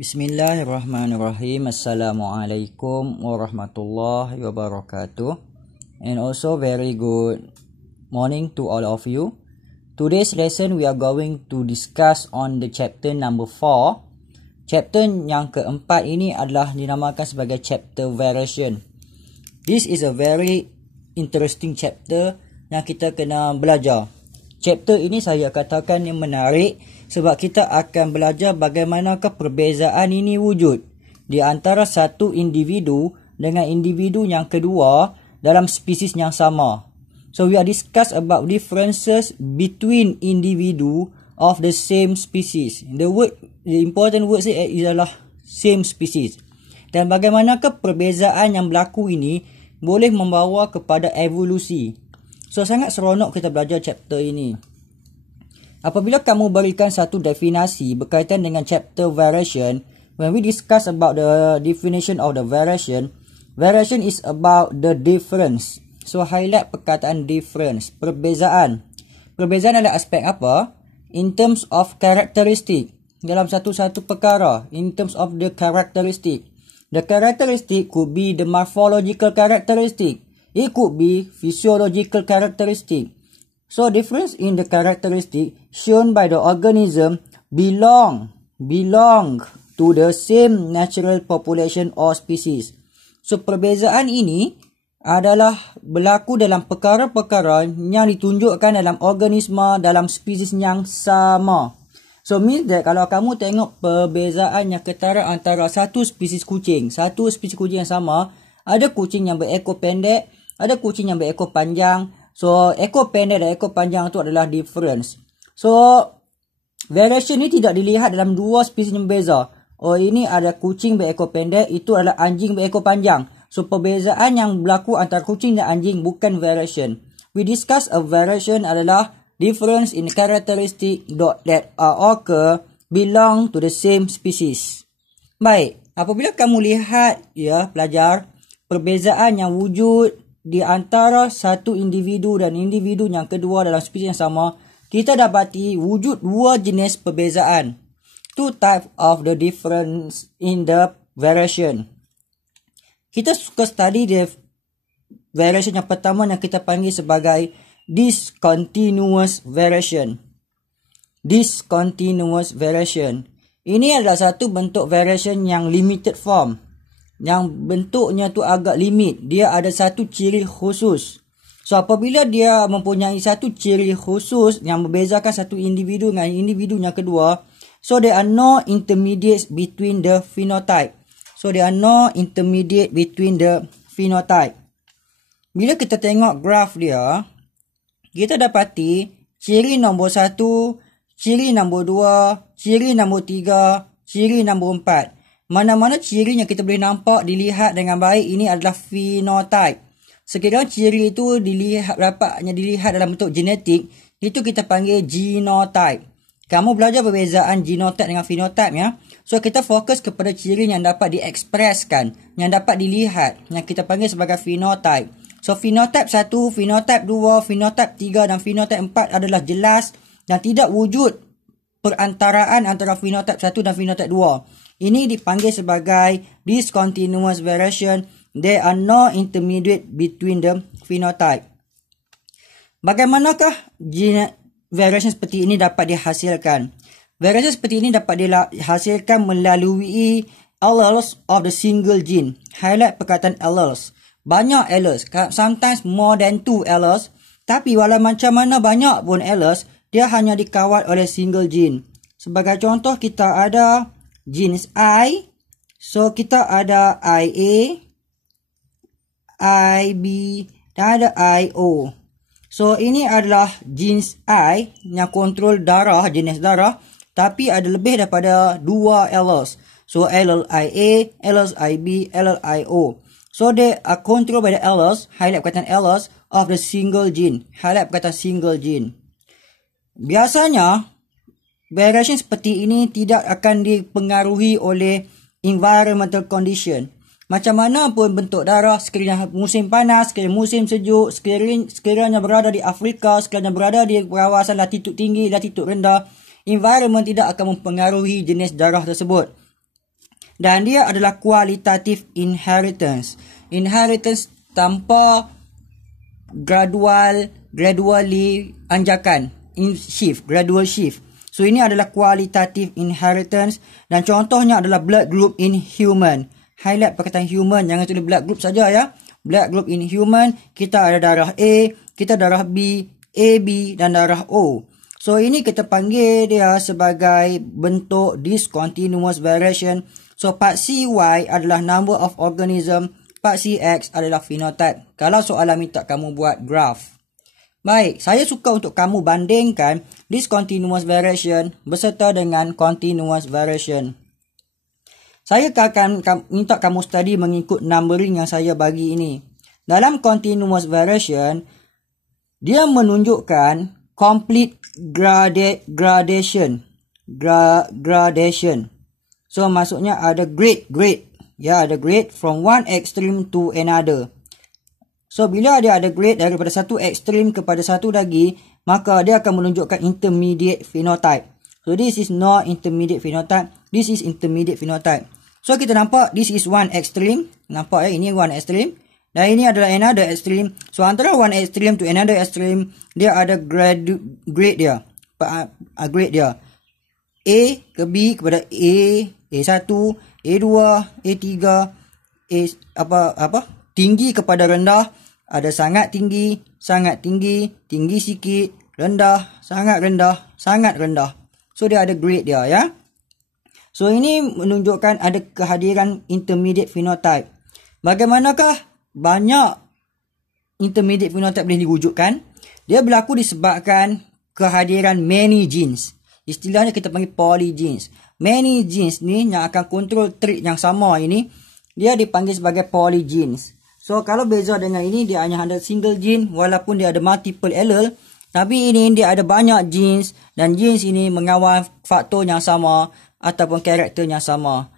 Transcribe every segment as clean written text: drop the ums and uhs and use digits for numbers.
Bismillahirrahmanirrahim. Assalamualaikum warahmatullahi wabarakatuh. And also very good morning to all of you. Today's lesson we are going to discuss on the chapter number 4. Chapter yang keempat ini adalah dinamakan sebagai chapter variation. This is a very interesting chapter yang kita kena belajar. Chapter ini saya katakan yang menarik sebab kita akan belajar bagaimanakah perbezaan ini wujud di antara satu individu dengan individu yang kedua dalam spesies yang sama. So we are discuss about differences between individu of the same species. The important word ialah same species. Dan bagaimanakah perbezaan yang berlaku ini boleh membawa kepada evolusi. So sangat seronok kita belajar chapter ini. Apabila kamu berikan satu definisi berkaitan dengan chapter variation, when we discuss about the definition of the variation, variation is about the difference. So highlight perkataan difference, perbezaan. Perbezaan adalah aspek apa? In terms of characteristic. Dalam satu-satu perkara, in terms of the characteristic. The characteristic could be the morphological characteristic. It could be physiological characteristic. So difference in the characteristic shown by the organism belong to the same natural population or species. So perbezaan ini adalah berlaku dalam perkara-perkara yang ditunjukkan dalam organisma dalam spesies yang sama. So means that kalau kamu tengok perbezaan yang ketara antara satu spesies kucing yang sama, ada kucing yang berekor pendek, ada kucing yang berekor panjang. So, ekor pendek dan ekor panjang itu adalah difference. So, variation ni tidak dilihat dalam dua spesies yang berbeza. Oh, ini ada kucing berekor pendek, itu adalah anjing berekor panjang. So, perbezaan yang berlaku antara kucing dan anjing bukan variation. We discuss a variation adalah difference in characteristic that occur belong to the same species. Baik, apabila kamu lihat pelajar, perbezaan yang wujud di antara satu individu dan individu yang kedua dalam spesies yang sama, kita dapati wujud dua jenis perbezaan. Two type of the difference in the variation. Kita suka study the variation yang pertama yang kita panggil sebagai discontinuous variation. Discontinuous variation. Ini adalah satu bentuk variation yang limited form. Yang bentuknya tu agak limit. Dia ada satu ciri khusus. So apabila dia mempunyai satu ciri khusus yang membezakan satu individu dengan individu yang kedua, so there are no intermediates between the phenotype. So there are no intermediate between the phenotype. Bila kita tengok graf dia, kita dapati ciri nombor 1, ciri nombor 2, ciri nombor 3, ciri nombor 4. Mana-mana ciri yang kita boleh nampak dilihat dengan baik ini adalah phenotype. Sekiranya ciri itu dapatnya dilihat dalam bentuk genetik, itu kita panggil genotype. Kamu belajar perbezaan genotype dengan phenotype ya. So kita fokus kepada ciri yang dapat diekspreskan, yang dapat dilihat, yang kita panggil sebagai phenotype. So phenotype 1, phenotype 2, phenotype 3 dan phenotype 4 adalah jelas dan tidak wujud perantaraan antara phenotype 1 dan phenotype 2. Ini dipanggil sebagai discontinuous variation. There are no intermediate between the phenotype. Bagaimanakah variation seperti ini dapat dihasilkan? Variation seperti ini dapat dihasilkan melalui alleles of the single gene. Highlight perkataan alleles. Banyak alleles. Sometimes more than 2 alleles. Tapi walau macam mana banyak pun alleles, dia hanya dikawal oleh single gene. Sebagai contoh, kita ada jenis I. So, kita ada IA, IB, dan ada IO. So, ini adalah jenis I yang kontrol darah, jenis darah. Tapi ada lebih daripada 2 alleles. So, allele IA, alleles IB, allele IO. So, they are controlled by the alleles, highlight perkataan alleles, of the single gene. Highlight perkataan single gene. Biasanya, variation seperti ini tidak akan dipengaruhi oleh environmental condition. Macam mana pun bentuk darah, sekiranya musim panas, sekiranya musim sejuk, sekiranya berada di Afrika, sekiranya berada di kawasan latitude tinggi, latitude rendah, environment tidak akan mempengaruhi jenis darah tersebut. dan dia adalah qualitative inheritance. Inheritance tanpa gradually anjakan, gradual shift. So ini adalah qualitative inheritance dan contohnya adalah blood group in human. Highlight perkataan human, jangan tulis blood group saja ya. Blood group in human, kita ada darah A, kita darah B, AB dan darah O. So ini kita panggil dia sebagai bentuk discontinuous variation. So part CY adalah number of organism, part CX adalah phenotype. Kalau soalan minta kamu buat graph. Baik, saya suka untuk kamu bandingkan discontinuous variation beserta dengan continuous variation. Saya akan minta kamu study mengikut numbering yang saya bagi ini. Dalam continuous variation, dia menunjukkan complete gradation. So maksudnya ada grade. Ya, ada grade from one extreme to another. So bila dia ada grade daripada satu ekstrim kepada satu lagi, maka dia akan menunjukkan intermediate phenotype. So this is not intermediate phenotype, this is intermediate phenotype. So kita nampak this is one extreme, nampak ini one extreme dan ini adalah another extreme. So antara one extreme to another extreme, dia ada grade dia. Grade dia. A ke B kepada A, A1, A2, A3, tinggi kepada rendah, ada sangat tinggi, tinggi sikit, rendah, sangat rendah. So dia ada grade dia ya. So ini menunjukkan ada kehadiran intermediate phenotype. Bagaimanakah banyak intermediate phenotype boleh diwujudkan? Dia berlaku disebabkan kehadiran many genes. Istilahnya kita panggil polygenes. Many genes ni yang akan kontrol trait yang sama ini, dia dipanggil sebagai polygenes. So kalau beza dengan ini, dia hanya ada single gene walaupun dia ada multiple allele. Tapi ini dia ada banyak genes dan genes ini mengawal faktor yang sama ataupun karakter yang sama.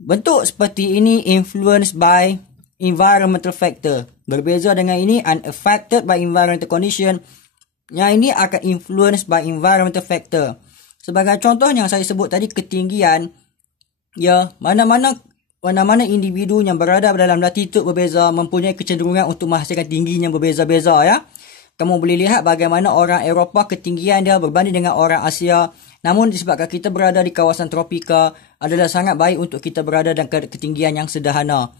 Bentuk seperti ini influenced by environmental factor. Berbeza dengan ini unaffected by environmental condition. Yang ini akan influenced by environmental factor. Sebagai contoh yang saya sebut tadi, ketinggian. Ya, mana-mana individu yang berada dalam latitude berbeza mempunyai kecenderungan untuk menghasilkan tinggi yang berbeza-beza ya. Kamu boleh lihat bagaimana orang Eropah ketinggian dia berbanding dengan orang Asia. Namun disebabkan kita berada di kawasan tropika, adalah sangat baik untuk kita berada dalam ketinggian yang sederhana.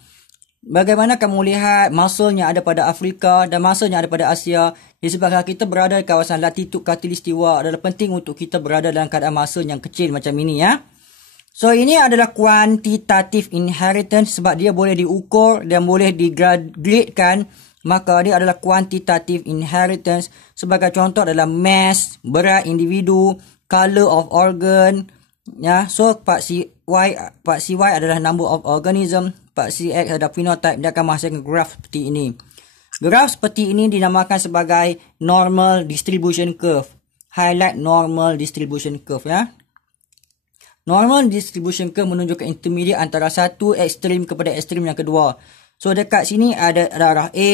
Bagaimana kamu lihat muscle yang ada pada Afrika dan muscle yang ada pada Asia, disebabkan kita berada di kawasan latitude khatulistiwa, adalah penting untuk kita berada dalam keadaan muscle yang kecil macam ini ya. So ini adalah quantitative inheritance sebab dia boleh diukur dan boleh digradekan. Maka dia adalah quantitative inheritance. Sebagai contoh adalah mass, berat individu, color of organ. Ya, so part CY adalah number of organism, part CX adalah phenotype. Dia akan menghasilkan graph seperti ini. Graph seperti ini dinamakan sebagai normal distribution curve. Highlight normal distribution curve ya. Normal distribution curve menunjukkan intermediate antara satu ekstrim kepada ekstrim yang kedua. So dekat sini ada darah A,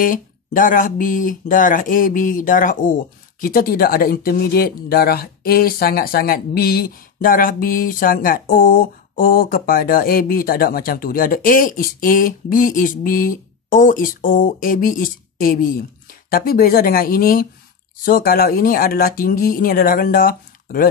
darah B, darah AB, darah O. Kita tidak ada intermediate, darah A sangat-sangat B, darah B sangat O, O kepada AB, tak ada macam tu. Dia ada A is A, B is B, O is O, AB is AB. Tapi beza dengan ini, so kalau ini adalah tinggi, ini adalah rendah,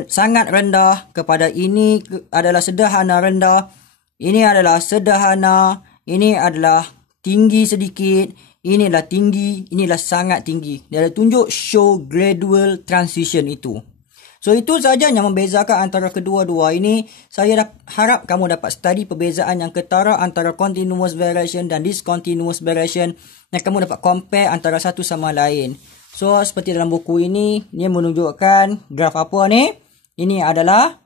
sangat rendah, kepada ini adalah sederhana rendah, ini adalah sederhana, ini adalah tinggi sedikit, inilah tinggi, inilah sangat tinggi. Dia ada tunjuk show gradual transition itu. So itu saja yang membezakan antara kedua-dua ini. Saya harap kamu dapat study perbezaan yang ketara antara continuous variation dan discontinuous variation, dan kamu dapat compare antara satu sama lain. So seperti dalam buku ini, dia menunjukkan graf apa ni? Ini adalah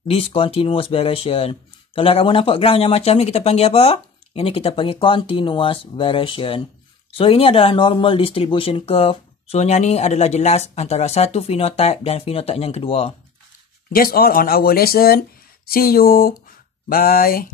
discontinuous variation. Kalau kamu nampak graf yang macam ni, kita panggil apa? Ini kita panggil continuous variation. So ini adalah normal distribution curve. So yang ni adalah jelas antara satu phenotype dan phenotype yang kedua. That's all on our lesson. See you. Bye.